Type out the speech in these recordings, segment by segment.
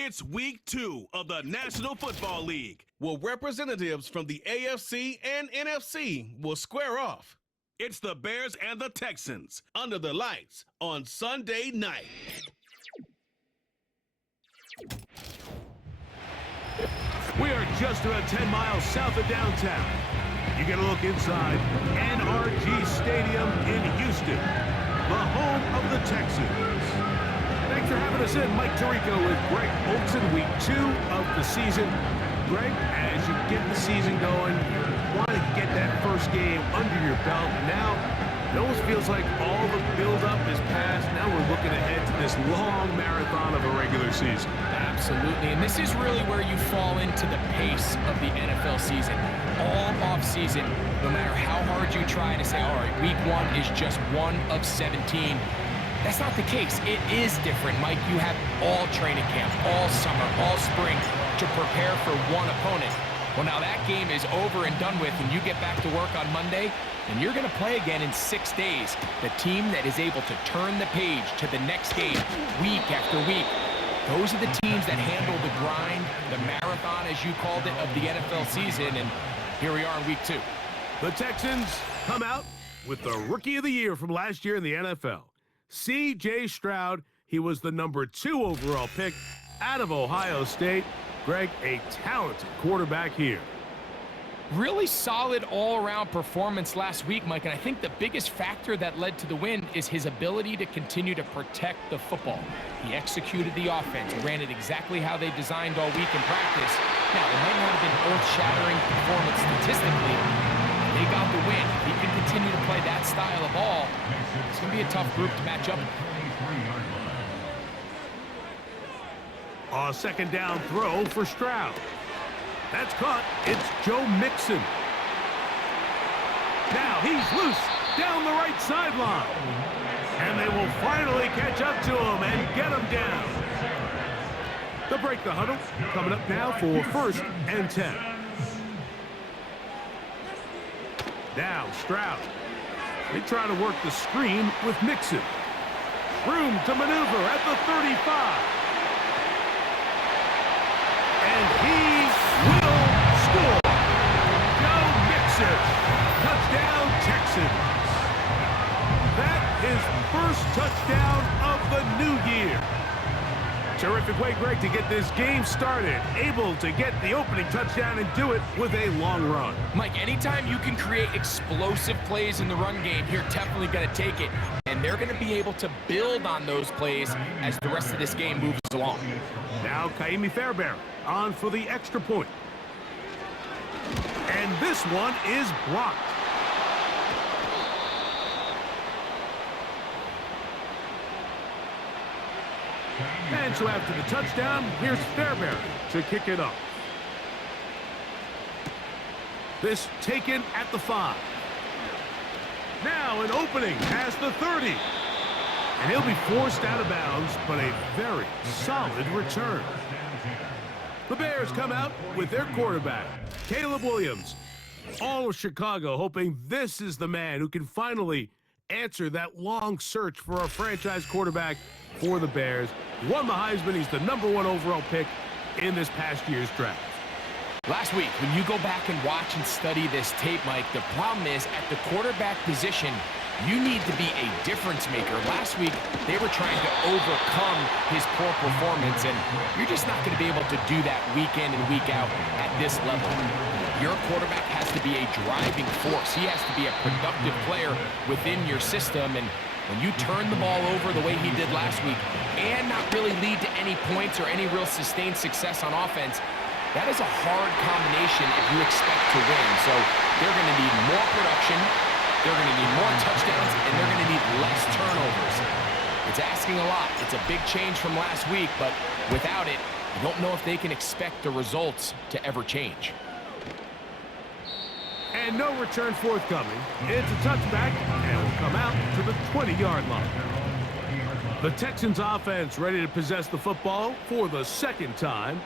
It's week 2 of the National Football League, where representatives from the AFC and NFC will square off. It's the Bears and the Texans under the lights on Sunday night. We are just about 10 miles south of downtown. You get a look inside NRG Stadium in Houston, the home of the Texans. Thanks for having us in. Mike Tirico with Greg Olson, week 2 of the season. Greg, as you get the season going, you want to get that first game under your belt. Now, it almost feels like all the build-up is past. Now we're looking ahead to this long marathon of a regular season. Absolutely, and this is really where you fall into the pace of the NFL season. All off-season, no matter how hard you try to say, all right, week 1 is just 1 of 17. That's not the case. It is different, Mike. You have all training camp, all summer, all spring to prepare for one opponent. Well, now that game is over and done with, and you get back to work on Monday, and you're going to play again in 6 days. The team that is able to turn the page to the next game week after week, those are the teams that handle the grind, the marathon, as you called it, of the NFL season, and here we are in week 2. The Texans come out with the Rookie of the Year from last year in the NFL. C.J. Stroud, he was the number 2 overall pick out of Ohio State. Greg, a talented quarterback here. Really solid all-around performance last week, Mike, and I think the biggest factor that led to the win is his ability to continue to protect the football. He executed the offense, ran it exactly how they designed all week in practice. Now, it might not have been earth-shattering performance statistically. They got the win. If he can continue to play that style of ball, it's going to be a tough group to match up with. A second down throw for Stroud. That's caught. It's Joe Mixon. Now he's loose down the right sideline. And they will finally catch up to him and get him down. They'll break the huddle. Coming up now for 1st and 10. Now Stroud. They try to work the screen with Mixon. Room to maneuver at the 35. And he will score. Joe Mixon. Touchdown, Texans. That is first touchdown of the new year. Terrific way, Greg, to get this game started. Able to get the opening touchdown and do it with a long run. Mike, anytime you can create explosive plays in the run game, you're definitely going to take it. And they're going to be able to build on those plays as the rest of this game moves along. Now Kaimi Fairbairn on for the extra point. And this one is blocked. And so after the touchdown, here's Fairbairn to kick it up. This taken at the 5. Now an opening past the 30. And he'll be forced out of bounds, but a very solid return. The Bears come out with their quarterback, Caleb Williams. All of Chicago hoping this is the man who can finally answer that long search for a franchise quarterback for the Bears. Won the Heisman. He's the number 1 overall pick in this past year's draft. Last week, when you go back and watch and study this tape, Mike, the problem is at the quarterback position, you need to be a difference maker. Last week, they were trying to overcome his poor performance, and you're just not going to be able to do that week in and week out at this level. Your quarterback has to be a driving force. He has to be a productive player within your system, and when you turn the ball over the way he did last week and not really lead to any points or any real sustained success on offense, that is a hard combination if you expect to win. So they're going to need more production, they're going to need more touchdowns, and they're going to need less turnovers. It's asking a lot. It's a big change from last week, but without it, I don't know if they can expect the results to ever change. And no return forthcoming. It's a touchback, and will come out to the 20-yard line. The Texans offense ready to possess the football for the second time.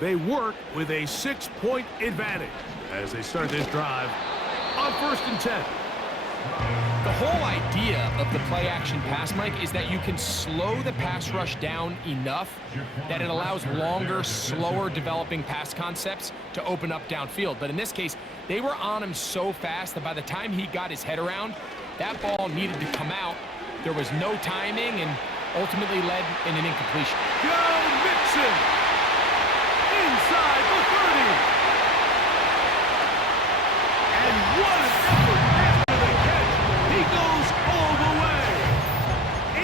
They work with a 6-point advantage as they start this drive on 1st and 10. The whole idea of the play-action pass, Mike, is that you can slow the pass rush down enough that it allows longer, slower developing pass concepts to open up downfield. But in this case, they were on him so fast that by the time he got his head around, that ball needed to come out. There was no timing and ultimately led in an incompletion. Joe Mixon inside the 30. And what an effort after the catch. He goes all the way.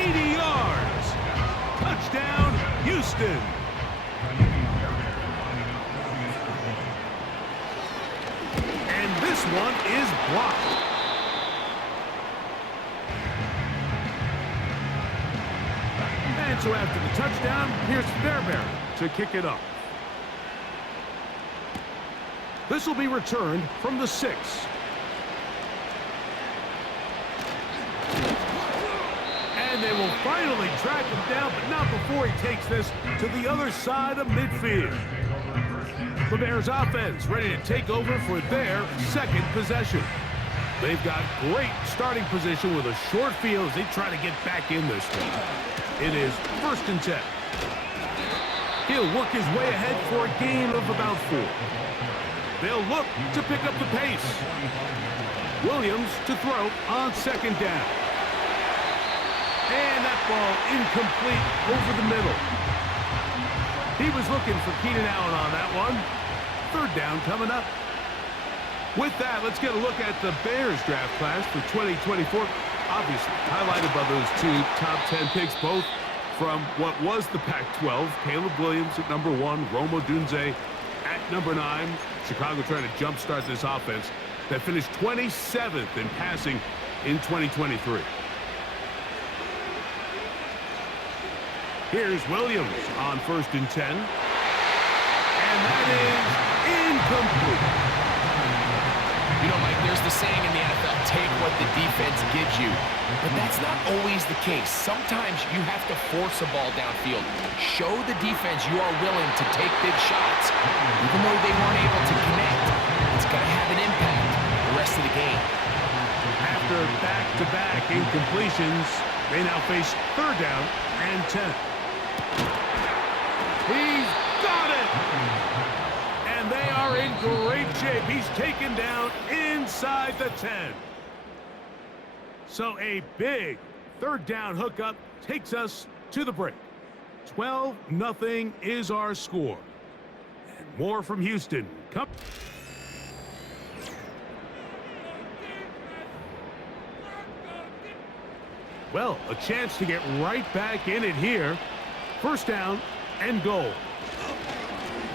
80 yards. Touchdown, Houston. And this one is blocked. And so after the touchdown, here's Fairbairn to kick it off. This will be returned from the 6. And they will finally track him down, but not before he takes this to the other side of midfield. The Bears offense ready to take over for their second possession. They've got great starting position with a short field as they try to get back in this one. It is 1st and 10. He'll work his way ahead for a gain of about 4. They'll look to pick up the pace. Williams to throw on 2nd down. And that ball incomplete over the middle. He was looking for Keenan Allen on that one. 3rd down coming up. With that, let's get a look at the Bears draft class for 2024. Obviously, highlighted by those 2 top 10 picks, both from what was the Pac-12. Caleb Williams at number 1, Rome Odunze at number 9. Chicago trying to jumpstart this offense that finished 27th in passing in 2023. Here's Williams on 1st and 10. And that is incomplete. You know, Mike, there's the saying in the NFL, take what the defense gives you. But that's not always the case. Sometimes you have to force a ball downfield. Show the defense you are willing to take big shots. Even though they weren't able to connect, it's going to have an impact the rest of the game. After back-to-back incompletions, they now face 3rd down and 10. He's got it! And they are in great shape. He's taken down inside the 10. So a big 3rd down hookup takes us to the break. 12-0 is our score. And more from Houston. Well, a chance to get right back in it here. 1st down and goal.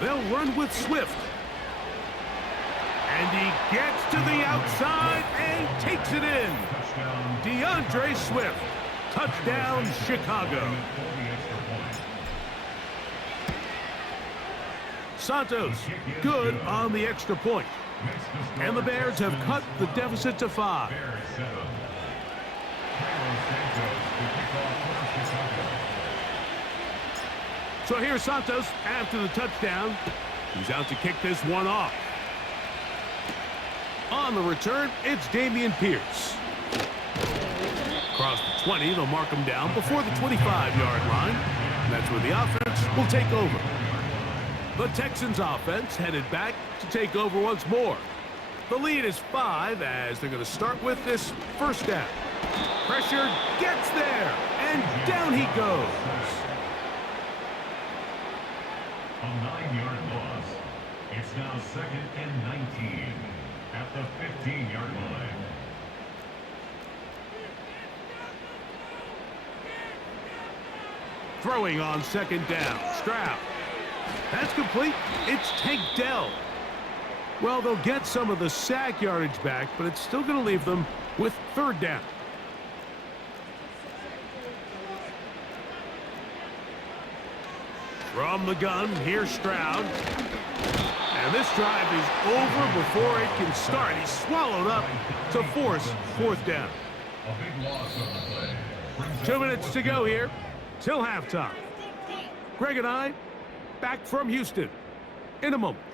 They'll run with Swift. And he gets to the outside and takes it in. DeAndre Swift. Touchdown, Chicago. Santos, good on the extra point. And the Bears have cut the deficit to 5. So here's Santos after the touchdown. He's out to kick this one off. On the return, it's Dameon Pierce. Across the 20, they'll mark him down before the 25-yard line. And that's where the offense will take over. The Texans offense headed back to take over once more. The lead is 5 as they're going to start with this 1st down. Pressure gets there, and down he goes. A 9-yard loss. It's now 2nd and 19 at the 15-yard line. Throwing on 2nd down. Stroud. That's complete. It's Tank Dell. Well, they'll get some of the sack yardage back, but it's still going to leave them with 3rd down. From the gun, here's Stroud. And this drive is over before it can start. He's swallowed up to force 4th down. A big loss on the play. 2 minutes to go here till halftime. Greg and I back from Houston in a moment.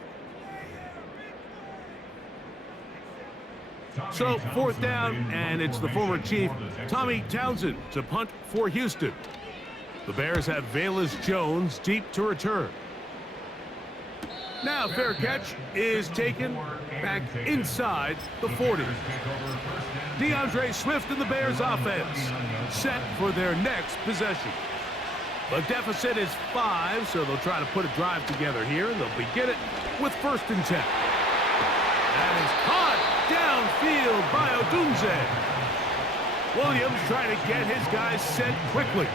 So 4th down, and it's the former Chief, Tommy Townsend, to punt for Houston. The Bears have Velus Jones deep to return. Now fair catch is taken back inside the 40. DeAndre Swift and the Bears offense set for their next possession. The deficit is 5, so they'll try to put a drive together here, and they'll begin it with 1st and 10. That is caught downfield by Odunze. Williams trying to get his guys set quickly.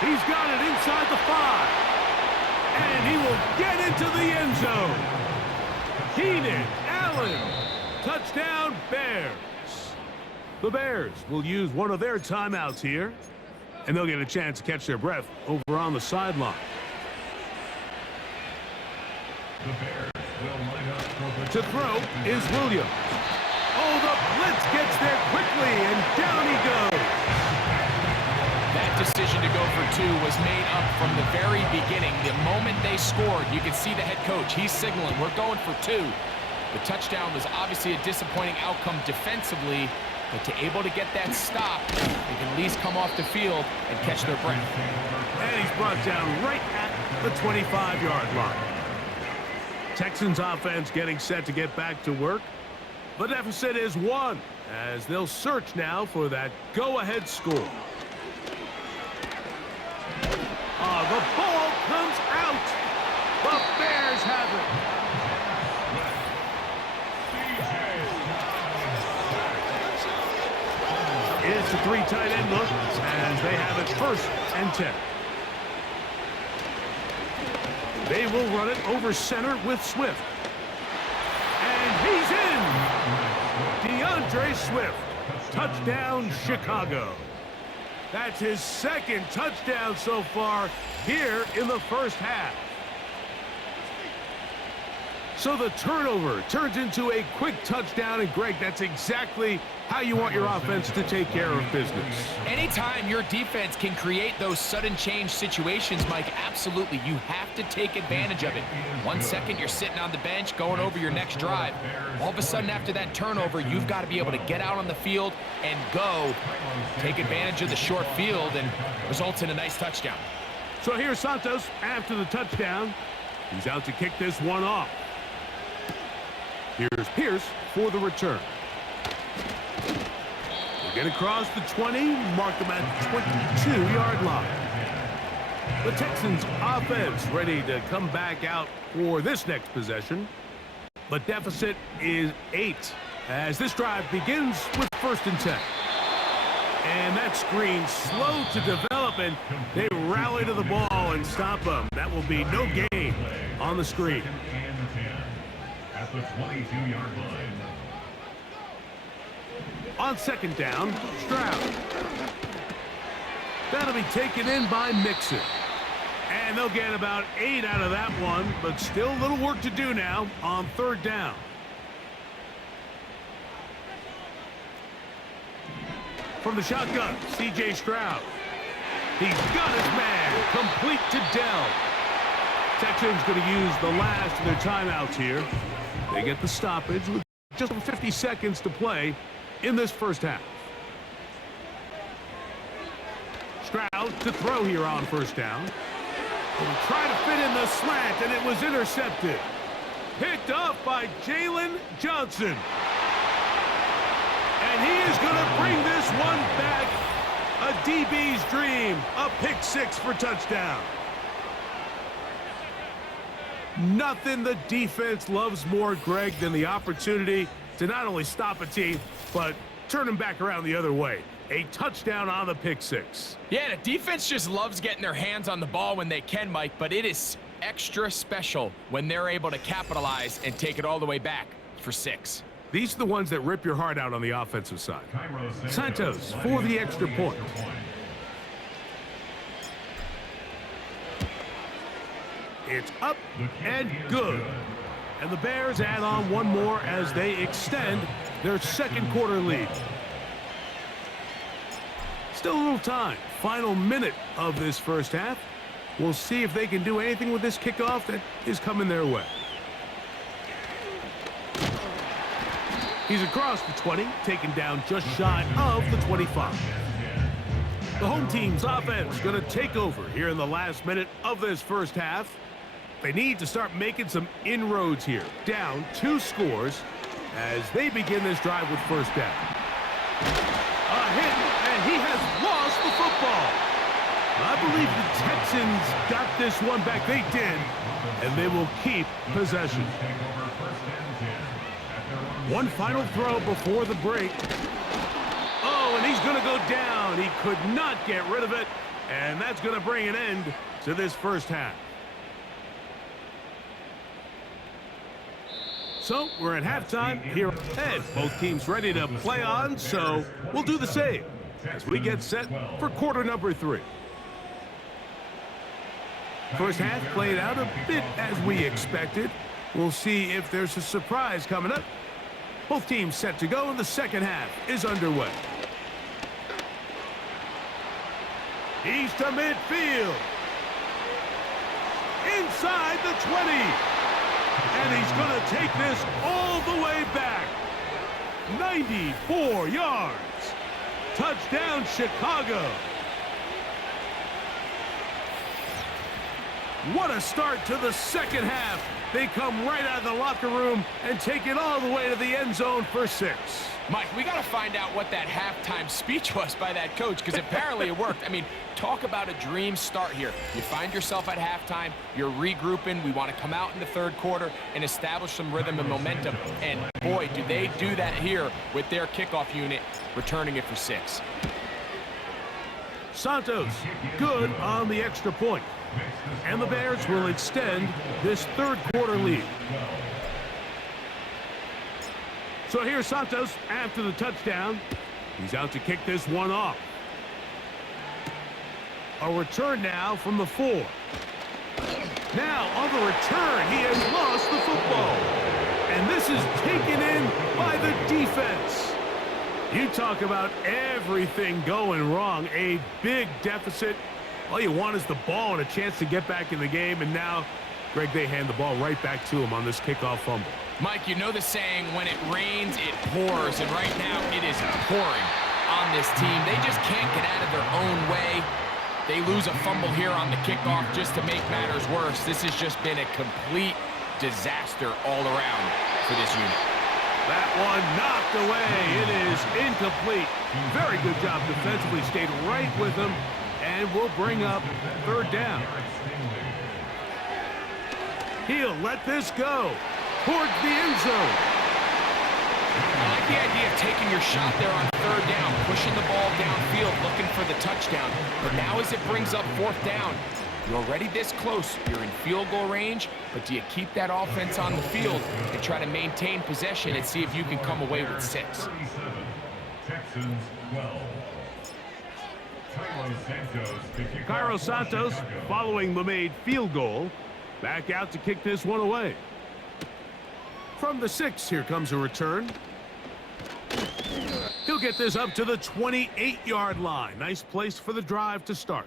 He's got it inside the 5. And he will get into the end zone. Keenan Allen. Touchdown, Bears. The Bears will use one of their timeouts here, and they'll get a chance to catch their breath over on the sideline. The Bears will line up for the To throw is Williams. Oh, the blitz gets there quickly, and down he goes. That decision to go for 2 was made up from the very beginning. The moment they scored, you could see the head coach. He's signaling, we're going for 2. The touchdown was obviously a disappointing outcome defensively, but to able to get that stop, they can at least come off the field and catch their breath. And he's brought down right at the 25-yard line. Texans offense getting set to get back to work. The deficit is 1, as they'll search now for that go-ahead score. The ball comes out. The Bears have it. It's a 3 tight end look, as they have it 1st and 10. They will run it over center with Swift. And he's in. DeAndre Swift. Touchdown, Chicago. That's his 2nd touchdown so far here in the 1st half. So the turnover turns into a quick touchdown, and Greg, that's exactly how you want your offense to take care of business. Anytime your defense can create those sudden change situations, Mike, absolutely, you have to take advantage of it. 1 second, you're sitting on the bench going over your next drive. All of a sudden, after that turnover, you've got to be able to get out on the field and go. Take advantage of the short field, and results in a nice touchdown. So here's Santos after the touchdown. He's out to kick this one off. Here's Pierce for the return. They get across the 20, mark them at the 22-yard line. The Texans offense ready to come back out for this next possession. The deficit is 8 as this drive begins with 1st and 10. And that screen slow to develop, and they rally to the ball and stop them. That will be no gain on the screen. at the 22-yard line. On 2nd down, Stroud. That'll be taken in by Mixon. And they'll get about 8 out of that one, but still a little work to do now on 3rd down. From the shotgun, C.J. Stroud. He's got his man, complete to Dell. Texans going to use the last of their timeouts here. They get the stoppage with just 50 seconds to play in this 1st half. Stroud to throw here on 1st down. He'll try to fit in the slant, and it was intercepted. Picked up by Jalen Johnson. And he is going to bring this one back. A DB's dream. A pick 6 for touchdown. Nothing the defense loves more, Greg, than the opportunity to not only stop a team, but turn them back around the other way. A touchdown on the pick 6. Yeah, the defense just loves getting their hands on the ball when they can, Mike, but it is extra special when they're able to capitalize and take it all the way back for 6. These are the ones that rip your heart out on the offensive side. Santos for the extra point. It's up and good. And the Bears add on one more as they extend their 2nd quarter lead. Still a little time. Final minute of this 1st half. We'll see if they can do anything with this kickoff that is coming their way. He's across the 20, taken down just shy of the 25. The home team's offense going to take over here in the last minute of this first half. They need to start making some inroads here. Down 2 scores as they begin this drive with first down. A hit, and he has lost the football. I believe the Texans got this one back. They did, and they will keep possession. One final throw before the break. Oh, and he's going to go down. He could not get rid of it, and that's going to bring an end to this first half. So we're at halftime here, and both teams ready to play on, so we'll do the same as we get set for quarter number 3. First half played out a bit as we expected. We'll see if there's a surprise coming up. Both teams set to go, and the second half is underway. He's to midfield. Inside the 20. And he's going to take this all the way back. 94 yards. Touchdown, Chicago. What a start to the second half. They come right out of the locker room and take it all the way to the end zone for 6. Mike, we got to find out what that halftime speech was by that coach, because apparently it worked. I mean, talk about a dream start here. You find yourself at halftime, you're regrouping, we want to come out in the third quarter and establish some rhythm and momentum. And boy, do they do that here with their kickoff unit, returning it for 6. Santos, good on the extra point. And the Bears will extend this third quarter lead. So here's Santos after the touchdown. He's out to kick this one off. A return now from the 4. Now on the return, he has lost the football. And this is taken in by the defense. You talk about everything going wrong. A big deficit. All you want is the ball and a chance to get back in the game. And now, Greg, they hand the ball right back to him on this kickoff fumble. Mike, you know the saying, when it rains, it pours. And right now, it is pouring on this team. They just can't get out of their own way. They lose a fumble here on the kickoff just to make matters worse. This has just been a complete disaster all around for this unit. That one knocked away. It is incomplete. Very good job defensively. Stayed right with him. And we'll bring up third down. He'll let this go towards the end zone. I like the idea of taking your shot there on third down, pushing the ball downfield, looking for the touchdown. But now as it brings up fourth down, you're already this close. You're in field goal range, but do you keep that offense on the field and try to maintain possession and see if you can come away with 6? Texans 12. Cairo Santos, following the made field goal, back out to kick this one away. From the 6, here comes a return. He'll get this up to the 28-yard line. Nice place for the drive to start.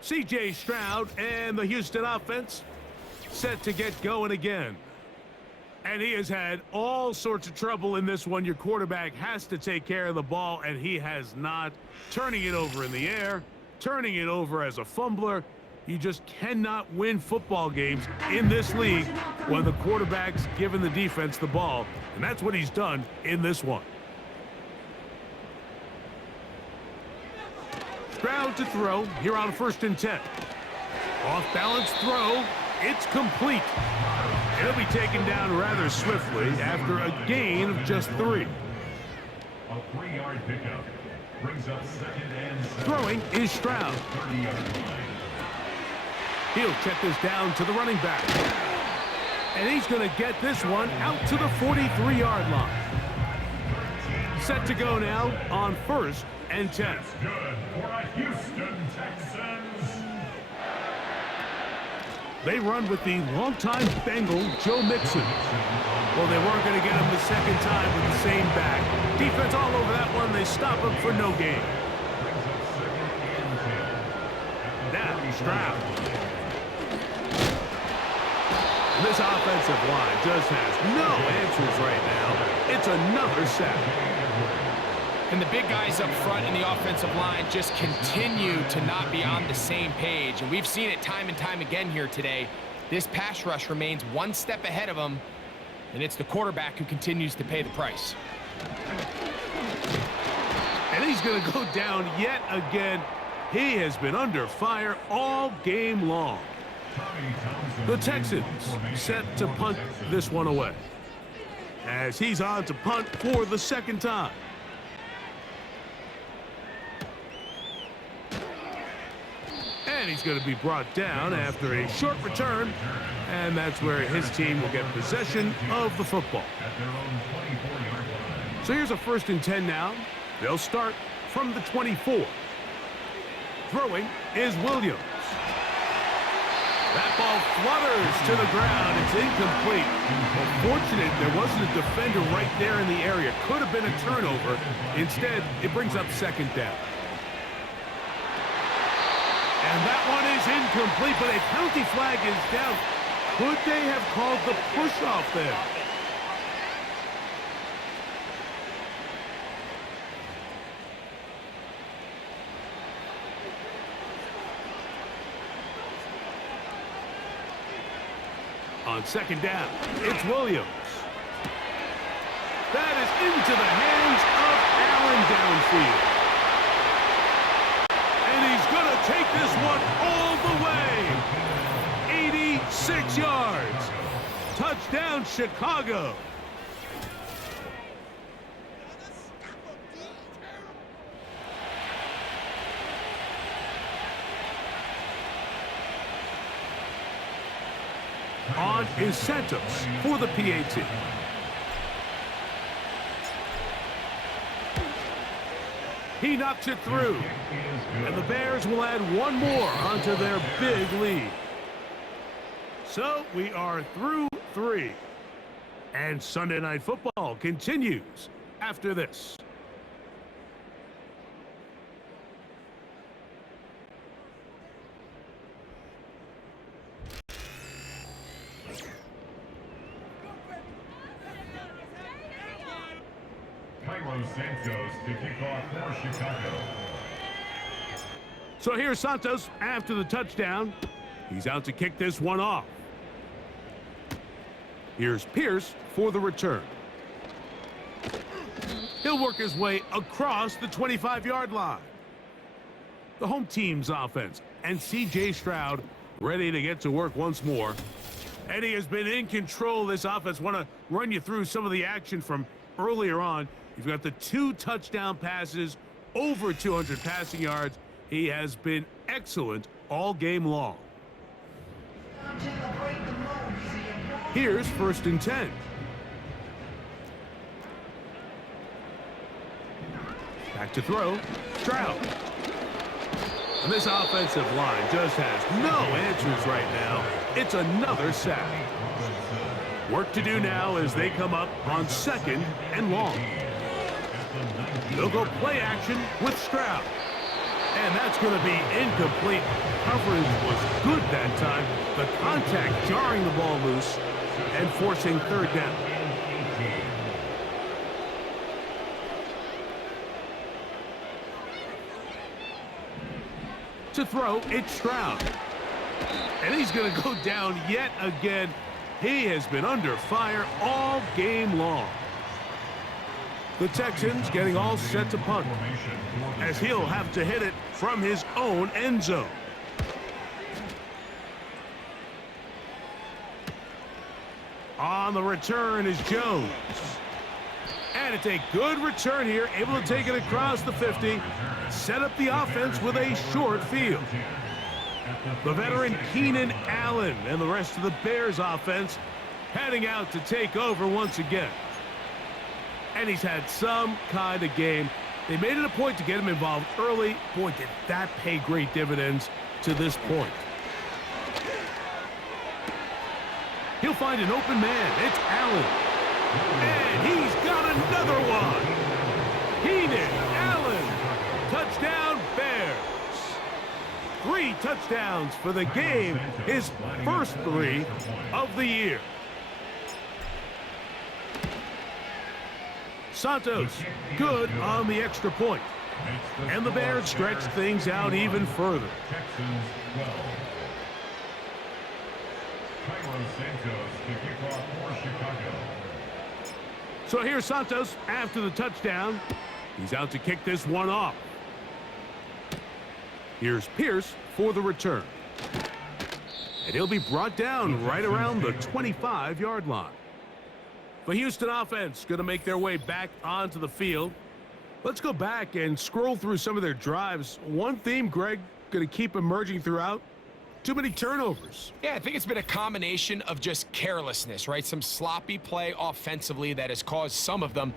C.J. Stroud and the Houston offense set to get going again. And he has had all sorts of trouble in this one. Your quarterback has to take care of the ball, and he has not. Turning it over in the air, turning it over as a fumbler. You just cannot win football games in this league when the quarterback's giving the defense the ball. And that's what he's done in this one. Stroud to throw here on 1st and 10. Off balance throw. It's complete. He'll be taken down rather swiftly after a gain of just 3. A 3-yard pickup brings up 2nd and 7. Throwing is Stroud. 30-yard line. He'll check this down to the running back. And he's going to get this one out to the 43-yard line. Set to go now on 1st and 10. That's good for a Houston Texans. They run with the longtime Bengal, Joe Mixon. Well, they weren't going to get him the second time with the same back. Defense all over that one. They stop him for no gain. Now, Stroud. This offensive line just has no answers right now. It's another sack. And the big guys up front in the offensive line just continue to not be on the same page. And we've seen it time and time again here today. This pass rush remains one step ahead of them, and it's the quarterback who continues to pay the price. And he's going to go down yet again. He has been under fire all game long. The Texans set to punt this one away, as he's on to punt for the second time. And he's going to be brought down after a short return, and that's where his team will get possession of the football. So here's a 1st and 10 now. They'll start from the 24. Throwing is Williams. That ball flutters to the ground. It's incomplete. Well, fortunate there wasn't a defender right there in the area. Could have been a turnover. Instead, it brings up 2nd down. And that one is incomplete, but a penalty flag is down. Could they have called the push-off there? On 2nd down, it's Williams. That is into the hands of Allen downfield. And he's going to take this one all the way. 86 yards. Touchdown, Chicago. On is Santos for the PAT. He knocks it through. And the Bears will add one more onto their big lead. So we are through 3. And Sunday Night Football continues after this. Santos to kick off for Chicago. So here's Santos after the touchdown. He's out to kick this one off. Here's Pierce for the return. He'll work his way across the 25-yard line. The home team's offense and C.J. Stroud ready to get to work once more. And he has been in control of this offense. Want to run you through some of the action from earlier on. You've got the 2 touchdown passes, over 200 passing yards. He has been excellent all game long. Here's 1st and 10. Back to throw, Stroud. And this offensive line just has no answers right now. It's another sack. Work to do now as they come up on 2nd and long. They'll go play action with Stroud. And that's going to be incomplete. Coverage was good that time. The contact jarring the ball loose and forcing 3rd down. To throw, it's Stroud. And he's going to go down yet again. He has been under fire all game long. The Texans getting all set to punt, as he'll have to hit it from his own end zone. On the return is Jones. And it's a good return here, able to take it across the 50, set up the offense with a short field. The veteran Keenan Allen and the rest of the Bears offense heading out to take over once again. And he's had some kind of game. They made it a point to get him involved early. Boy, did that pay great dividends to this point. He'll find an open man. It's Allen. And he's got another one. Keenan Allen. Touchdown, Bears. 3 touchdowns for the game, his first 3 of the year. Santos, good on the extra point. And the Bears stretch things out even further. Texans 12. Santos to kick off for Chicago. So here's Santos after the touchdown. He's out to kick this one off. Here's Pierce for the return. And he'll be brought down right around the 25-yard line. The Houston offense going to make their way back onto the field. Let's go back and scroll through some of their drives. One theme, Greg, going to keep emerging throughout. Too many turnovers. Yeah, I think it's been a combination of just carelessness, right? Some sloppy play offensively that has caused some of them.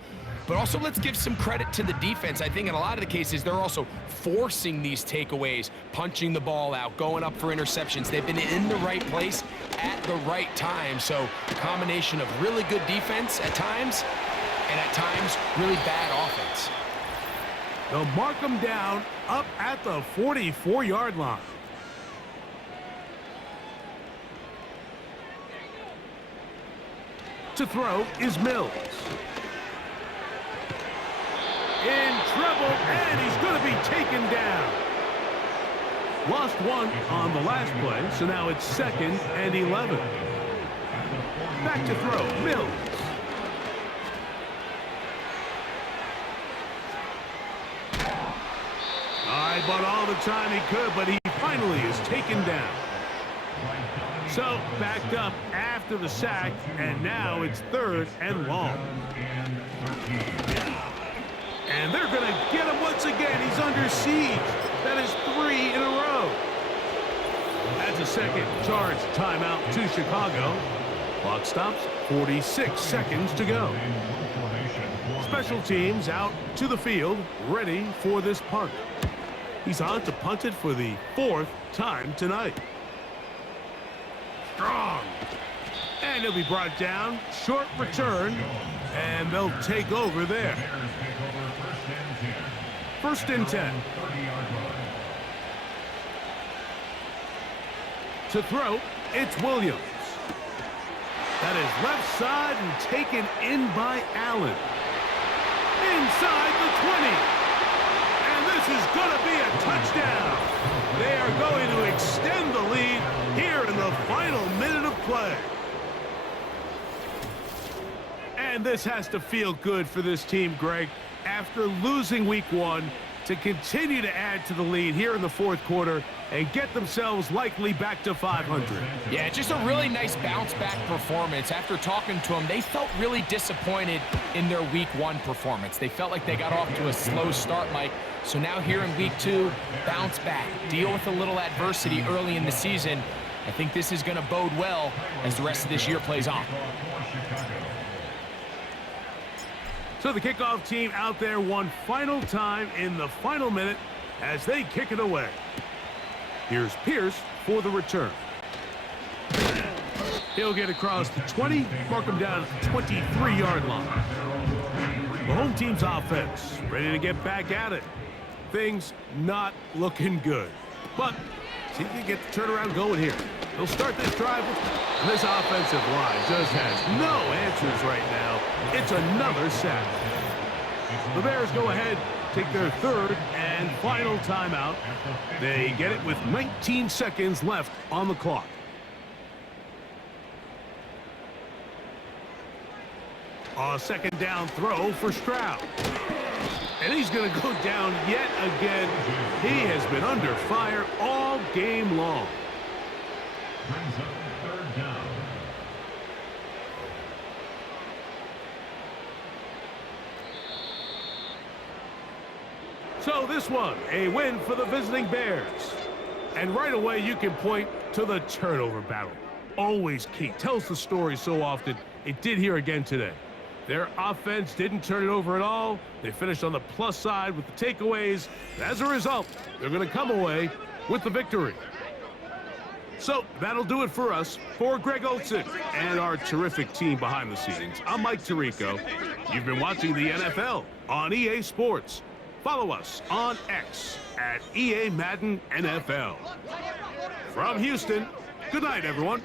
But also, let's give some credit to the defense. I think in a lot of the cases, they're also forcing these takeaways, punching the ball out, going up for interceptions. They've been in the right place at the right time. So a combination of really good defense at times, and at times, really bad offense. They'll mark them down up at the 44-yard line. To throw is Mills. In trouble, and he's going to be taken down. Lost one on the last play, so now it's 2nd and 11. Back to throw, Mills. But all the time he could, but he finally is taken down. So backed up after the sack, and now it's 3rd and long. And they're going to get him once again. He's under siege. That is 3 in a row. That's a second charge timeout to Chicago. Clock stops, 46 seconds to go. Special teams out to the field, ready for this punt. He's on to punt it for the 4th time tonight. Strong. And he'll be brought down. Short return. And they'll take over there. 1st and 10. To throw, it's Williams. That is left side and taken in by Allen. Inside the 20. This is going to be a touchdown. They are going to extend the lead here in the final minute of play. And this has to feel good for this team, Greg, after losing week 1 to continue to add to the lead here in the 4th quarter and get themselves likely back to 500. Yeah, just a really nice bounce-back performance. After talking to them, they felt really disappointed in their week 1 performance. They felt like they got off to a slow start, Mike. So now here in week 2, bounce back, deal with a little adversity early in the season. I think this is going to bode well as the rest of this year plays on. So the kickoff team out there one final time in the final minute as they kick it away. Here's Pierce for the return. He'll get across the 20, mark him down at the 23-yard line. The home team's offense ready to get back at it. Things not looking good. But see if they get the turnaround going here. They'll start this drive. And this offensive line just has no answers right now. It's another sack. The Bears go ahead, take their 3rd and final timeout. They get it with 19 seconds left on the clock. A 2nd down throw for Stroud. And he's going to go down yet again. He has been under fire all game long. Brings up 3rd down. So this one, a win for the visiting Bears. And right away you can point to the turnover battle. Always key. Tells the story so often. It did here again today. Their offense didn't turn it over at all. They finished on the plus side with the takeaways. As a result, they're going to come away with the victory. So that'll do it for us. For Greg Olson and our terrific team behind the scenes, I'm Mike Tirico. You've been watching the NFL on EA Sports. Follow us on X at EA Madden NFL. From Houston, good night, everyone.